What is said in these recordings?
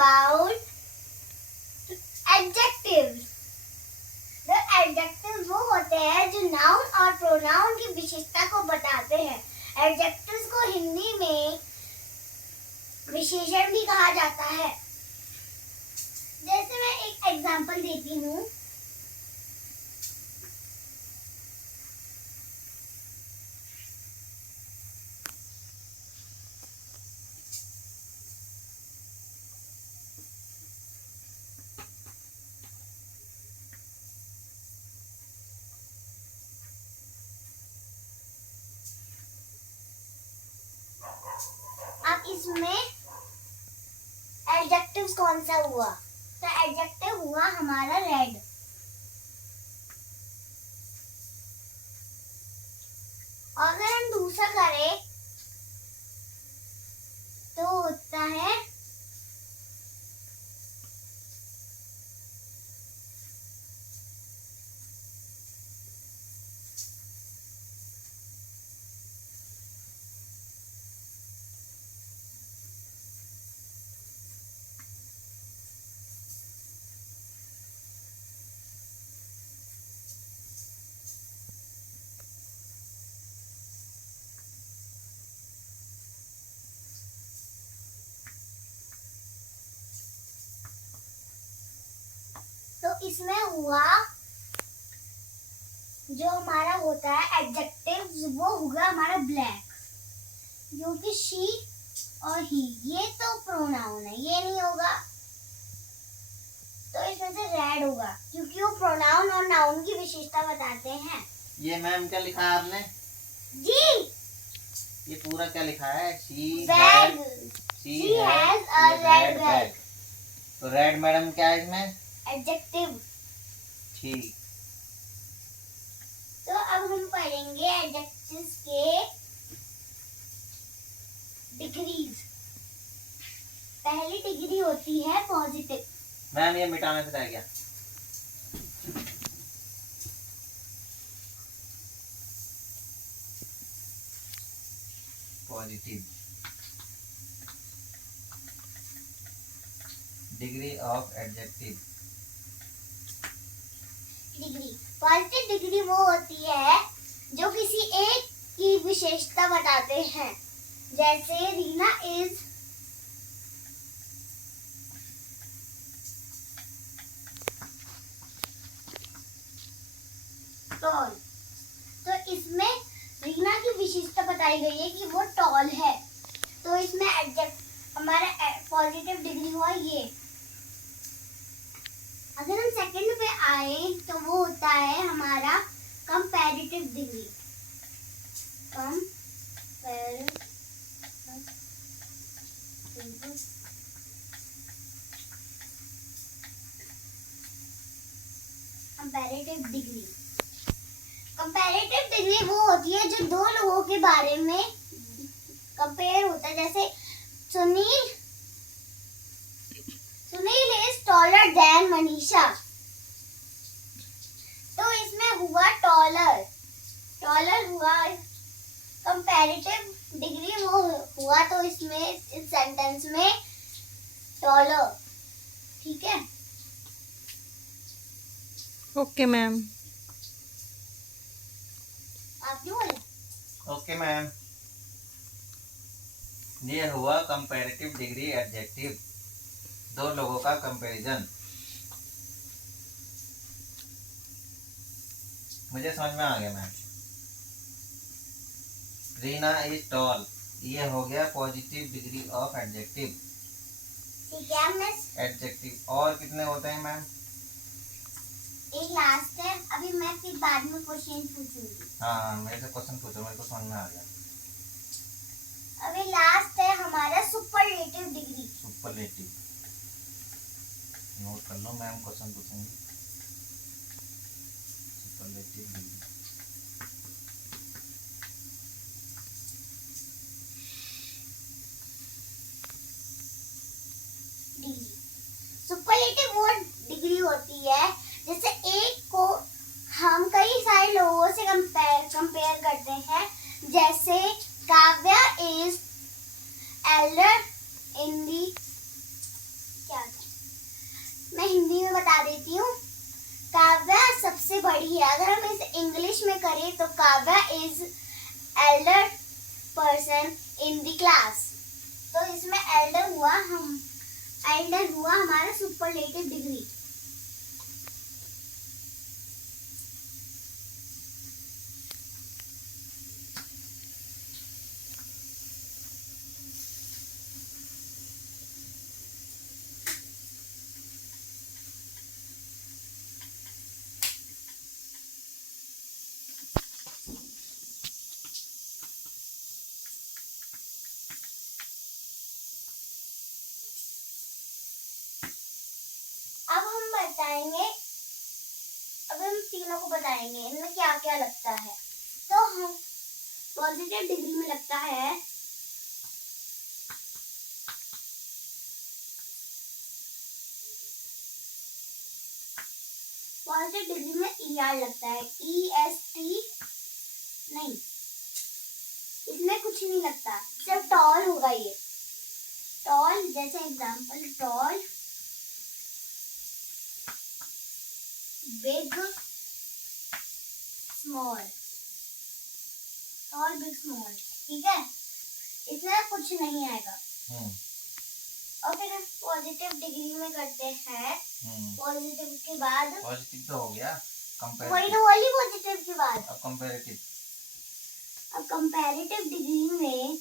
about adjectives. The adjectives वो होते हैं जो नाउन और प्रोनाउन की विशेषता को बताते हैं. Adjectives को हिंदी में विशेषण भी कहा जाता है. जैसे मैं एक एग्जांपल देती हूँ. अब इसमें एडजेक्टिव्स कौन सा हुआ? तो एडजेक्टिव हुआ हमारा रेड. अगर हम दूसरा करें तो होता है तो इसमें हुआ जो हमारा होता है एडजेक्टिव वो होगा हमारा ब्लैक, जो कि शी और ही. ये तो प्रोनाउन है, ये नहीं होगा. तो इसमें से रेड होगा क्योंकि वो प्रोनाउन और नाउन की विशेषता बताते हैं. ये मैम क्या लिखा है आपने? जी, ये पूरा क्या लिखा है? She bag. She has a red bag. तो रेड मैडम क्या है इसमें? एडजेक्टिव. ठीक. तो अब हम पढ़ेंगे एडजेक्टिव्स के डिग्रीज. पहली डिग्री होती है पॉजिटिव. मैम ये मिटाने से रह गया. Positive degree of adjective. Degree. Positive degree वो होती है जो किसी एक की विशेषता बताते हैं. जैसे रीना इज टॉल. तो इसमें रीना की विशेषता बताई गई है कि वो टॉल है. तो इसमें एडजेक्टिव हमारा पॉजिटिव डिग्री हुआ ये. अगर हम सेकंड पे आए तो वो होता है हमारा comparative degree. Comparative degree. Comparative degree वो होती है जो दो लोगों के बारे में कंपेयर होता है. जैसे Sunil is taller than Manisha. तो इसमें हुआ टॉलर. टॉलर हुआ कंपैरेटिव डिग्री वो हुआ. तो इसमें इस सेंटेंस में टॉलर. ठीक है. Okay ma'am. आप क्यों बोले? Okay ma'am. ये हुआ कंपैरेटिव डिग्री एडजेक्टिव, दो लोगों का कंपैरिजन. मुझे समझ में आ गया मैम. रीना इज टॉल, ये हो गया पॉजिटिव डिग्री ऑफ एडजेक्टिव. ठीक है मिस. एडजेक्टिव और कितने होते हैं मैम? एक लास्ट है. अभी मैं फिर बाद में क्वेश्चन पूछूंगी. हाँ, मेरे से क्वेश्चन पूछो, मेरे को समझ में आ गया. अभी लास्ट है हमारा सुपरलेटिव डिग्री. सुपरलेटिव नोट कर लो, मैम क्वेश्चन पूछेंगे. Superlative degree. सुपरलेटिव वो डिग्री होती है जैसे एक को हम कई सारे लोगों से कंपेयर करते हैं. जैसे काव्या इज एल्डर इन दी क्या पढ़ी है। अगर हम इसे इंग्लिश में करें तो Kavya is Elder person in the class. तो इसमें एल्डर हुआ हमारा सुपरलेटिव डिग्री। अब हम तीनों को बताएंगे इनमें क्या क्या लगता है। तो हम पॉजिटिव डिग्री में लगता है पॉजिटिव डिग्री में ER लगता है, EST नहीं, इसमें कुछ नहीं लगता, सिर्फ टॉल होगा। ये टॉल जैसे example tall, big, small, tall big small, ठीक है, इसमें कुछ नहीं आएगा। और फिर हम पॉजिटिव डिग्री में करते हैं। पॉजिटिव के बाद पॉजिटिव तो हो गया, वही तो बोली पॉजिटिव के बाद। अब कंपैरेटिव। अब कंपैरेटिव डिग्री में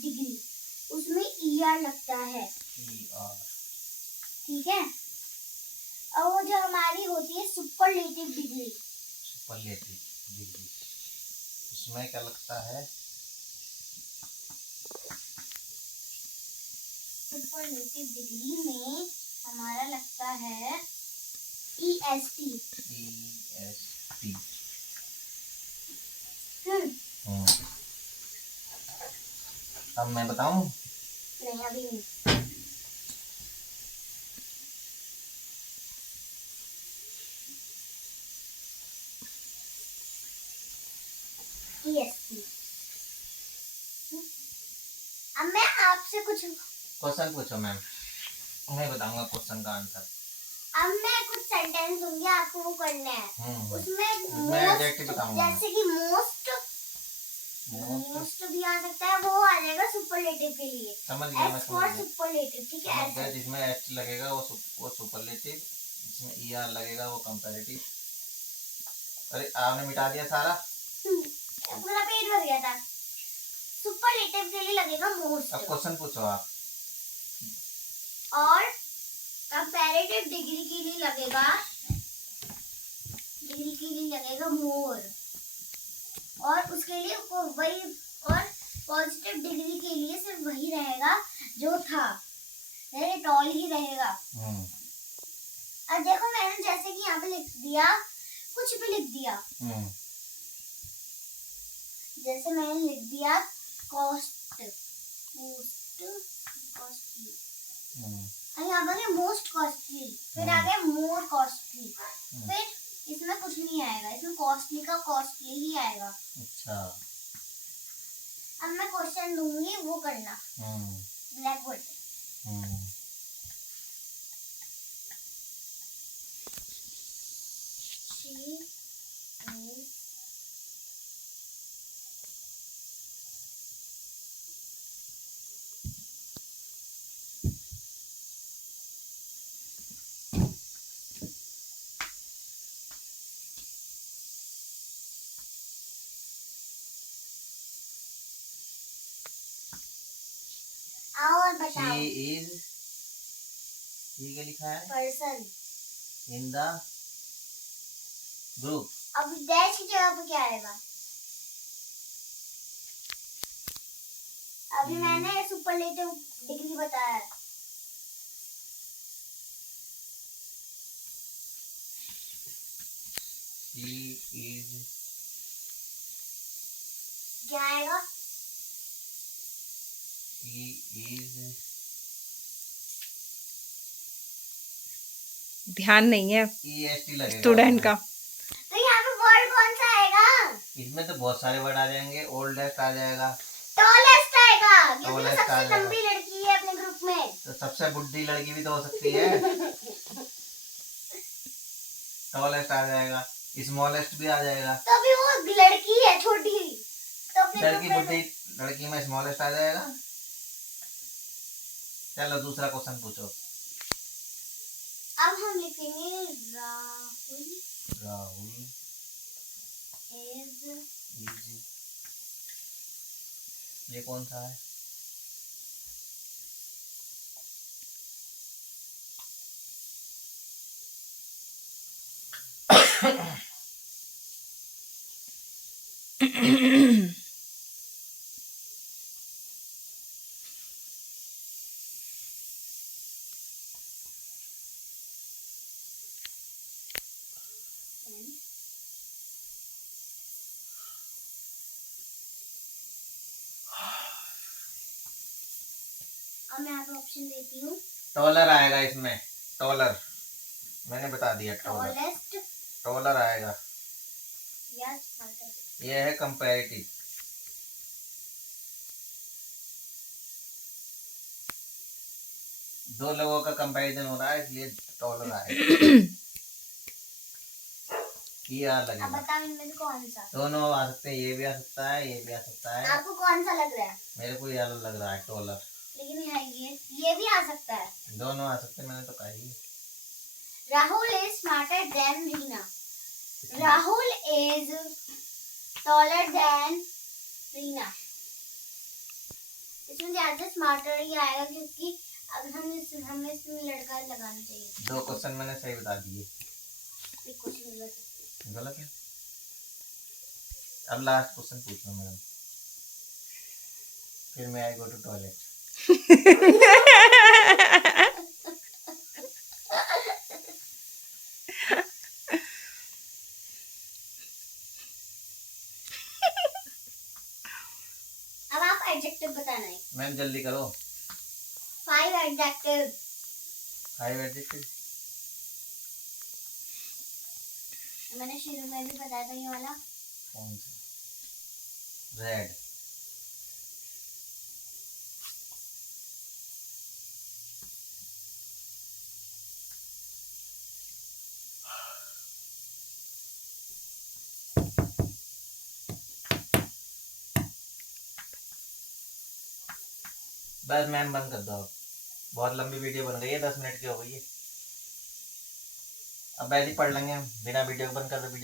डिग्री उसमें ER लगता है, ER, ठीक है। और वो जो हमारी होती है सुपरलेटिव डिग्री, सुपरलेटिव डिग्री, उसमें क्या लगता है? सुपरलेटिव डिग्री में हमारा लगता है EST। EST। अब मैं बताऊं? नहीं अभी नहीं। EST। अब मैं आपसे कुछ क्वेश्चन पूछो मैम, मैं बताऊंगा क्वेश्चन का आंसर। अब मैं कुछ सेंटेंस दूंगी, आपको वो करना है। उसमें मैं एडजेक्टिव बताऊंगा, जैसे कि मोस्ट भी आ सकता है, वो आ जाएगा सुपरलेटिव के लिए। समझ गया मैं, समझ गया सुपरलेटिव, ठीक है। जिसमें एच लगेगा वो सुपरलेटिव, जिसमें ER लगेगा वो कंपैरेटिव। अरे आपने मिटा दिया सारा, पूरा पेज भर गया था। सुपरलेटिव के लिए लगेगा मोस्ट। अब क्वेश्चन पूछो आप। और कंपैरेटिव डिग्री के लिए लगेगा मोर। और उसके लिए वही, और पॉजिटिव डिग्री के लिए सिर्फ वही रहेगा जो था, टॉल ही रहेगा। अब देखो मैंने जैसे कि यहाँ पे लिख दिया, कुछ भी लिख दिया, जैसे मैंने लिख दिया कॉस्टली, यहाँ पर मोस्ट कॉस्टली, फिर आ गया मोर कॉस्टली, फिर इसमें कुछ नहीं आएगा, इसमें कॉस्टली का कॉस्टली ही आएगा। अच्छा, अब मैं क्वेश्चन दूंगी, वो करना ब्लैक बोर्ड पे। और बताओ। She is, ये क्या लिखा है? Person in the group. अब डैश की जगह पे क्या आएगा? अभी मैंने सुपरलेटिव डिग्री बताया है। She is, क्या आएगा? She is, ध्यान नहीं है EST लगेगा स्टूडेंट का। तो यहाँ पे वर्ड कौन सा आएगा? इसमें तो बहुत सारे वर्ड आ जाएंगे। ओल्डेस्ट आ जाएगा, टॉलेस्ट आएगा। क्योंकि वो टॉलेस्ट आ सबसे जाएगा। लंबी लड़की है अपने ग्रुप में। तो सबसे बुड्ढी लड़की भी तो हो सकती है। टॉलेस्ट आ जाएगा, स्मॉलेस्ट भी आ जाएगा। तो अभी वो लड़की है छोटी, तो अपने लड़की ग्रुप बुड्ढी, में लड़की में स्मॉलेस्ट आ जाएगा। चलो दूसरा क्वेश्चन पूछो। अब हम लिखेंगे राहुल राहुल इज इजी, ये कौन सा है? अब मैं आपको ऑप्शन देती हूँ। टॉलर आएगा इसमें, टॉलर, मैंने बता दिया टॉलर। टॉलेस्ट टॉलर आएगा। या स्मार्टेस्ट। ये है कंपैरेटिव। दो लोगों का कंपैरिजन हो रहा है इसलिए टॉलर आएगा। ये आ अब लगेगा। बताओ इनमें से कौन सा, दोनों आ सकते हैं, ये भी आ सकता है, ये भी आ सकता है। आपको कौन सा लग रहा है? मेरे को ये लग रहा है टॉलर। लेकिन ये भी आ सकता है। दोनों आ सकते हैं, मैंने तो कहा ही। Rahul is smarter than Reena. Rahul is taller than Reena. इसमें ज्यादा स्मार्टर ही आएगा क्योंकि अब हमें इसमें लड़का लगाना चाहिए। दो क्वेश्चन मैंने सही बता दिए। एक क्वेश्चन गलत है। गलत है। अब लास्ट क्वेश्चन पूछना मैडम, फिर मैं आई गो टू टॉयलेट। अब आप एडजेक्टिव बताना है। मैम जल्दी करो। 5 एडजेक्टिव। 5 एडजेक्टिव। मैंने शुरू में भी बताया था ये वाला। कौन सा? रेड, बस मैम बंद कर दो। अब बहुत लंबी वीडियो बन गई है, 10 मिनट की हो गई है। अब ऐसे ही पढ़ लेंगे हम, बिना वीडियो बंद कर दो वीडियो।